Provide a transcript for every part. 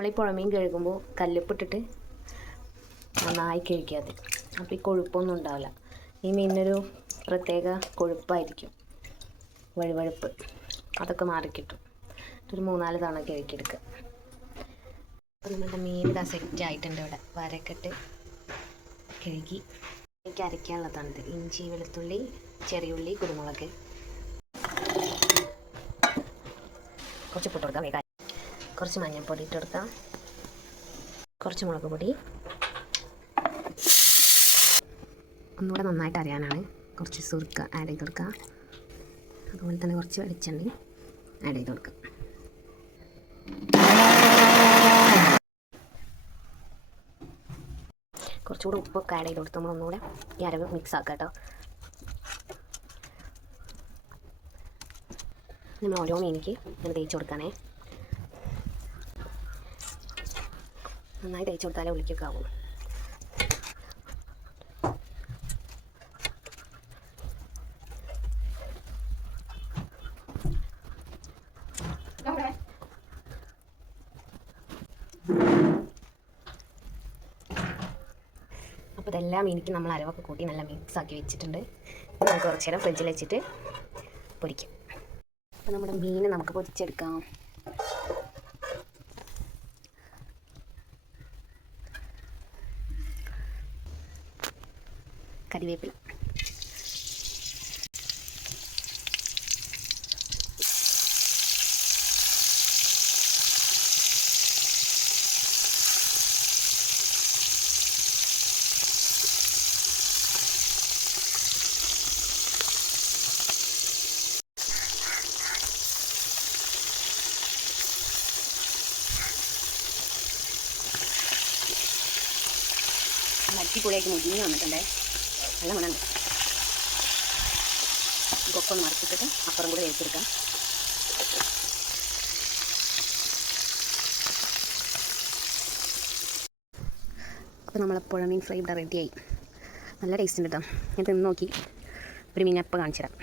നമ്മൾ ഈ പുഴമീൻ കഴുകുമ്പോൾ കല്ലുപ്പിട്ടിട്ട് നന്നായി കഴുകിയത്. അപ്പോൾ ഈ കൊഴുപ്പൊന്നും ഉണ്ടാവില്ല. ഈ മീനിനൊരു പ്രത്യേക കൊഴുപ്പായിരിക്കും, വഴുവഴുപ്പ്. അതൊക്കെ മാറിക്കിട്ടും. ഒരു 3-4 തവണ കഴുകിയെടുക്കുക. അപ്പോൾ നമ്മളുടെ മീൻ ഇതാ സെറ്റ് ആയിട്ടുണ്ട്. ഇവിടെ വരക്കിട്ട് കഴുകി. എനിക്ക് അരയ്ക്കാനുള്ളതാണിത്. ഇഞ്ചി, വെളുത്തുള്ളി, ചെറിയുള്ളി, കുരുമുളക്. കുറച്ച് ഉപ്പിട്ട് കൊടുക്കാം, വേഗം. കുറച്ച് മഞ്ഞൾപ്പൊടി ഇട്ട് കൊടുക്കാം, കുറച്ച് മുളക് പൊടി. ഒന്നുകൂടെ നന്നായിട്ട് അരയാനാണ് കുറച്ച് സുർക്ക ആഡ് ചെയ്ത് കൊടുക്കുക. അതുപോലെ തന്നെ കുറച്ച് വെളിച്ചെണ്ണ ആഡ് ചെയ്ത് കൊടുക്കുക. കുറച്ചുകൂടെ ഉപ്പൊക്കെ ആഡ് ചെയ്ത് കൊടുത്ത് നമ്മളൊന്നുകൂടെ ഈ അരവ് മിക്സ് ആക്കാം കേട്ടോ. നമ്മൾ ഓരോ മീനിക്ക് ഇങ്ങനെ തേച്ച് കൊടുക്കാനേ. നന്നായി തേച്ച് കൊടുത്താലേ ഉള്ളിക്കൊക്കെ ആവും. അപ്പോൾ ഇതെല്ലാം മീനിക്ക് നമ്മൾ അരവൊക്കെ കൂട്ടി നല്ല മിക്സ് ആക്കി വെച്ചിട്ടുണ്ട്. നമുക്ക് കുറച്ച് നേരം ഫ്രിഡ്ജിൽ വെച്ചിട്ട് പൊരിക്കാം. അപ്പോൾ നമ്മുടെ മീൻ നമുക്ക് പൊരിച്ചെടുക്കാം. കറിവേപ്പില, അടിപൊളിയായിട്ട് മുരിഞ്ഞ് വന്നിട്ടുണ്ടേ. നല്ല മണമുണ്ട്. കൊക്കൊന്ന് മറിച്ചിട്ടിട്ട് അപ്പുറം കൂടെ വേവിച്ചെടുക്കാം. അപ്പോൾ നമ്മളെ പുഴമീൻ ഫ്രൈ ഇവിടെ റെഡിയായി. നല്ല ടേസ്റ്റ് ഉണ്ട് കേട്ടോ. ഞാൻ തിന്ന് നോക്കി. ഒരു മീൻ അപ്പം കാണിച്ചു തരാം.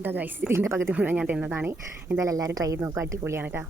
ഇതാ ഗൈസ്, ഇതിൻ്റെ പകുതി മുഴുവൻ ഞാൻ തിന്നതാണ്. എന്തായാലും എല്ലാവരും ട്രൈ ചെയ്ത് നോക്കുക. അടിപൊളിയാണ് കേട്ടോ.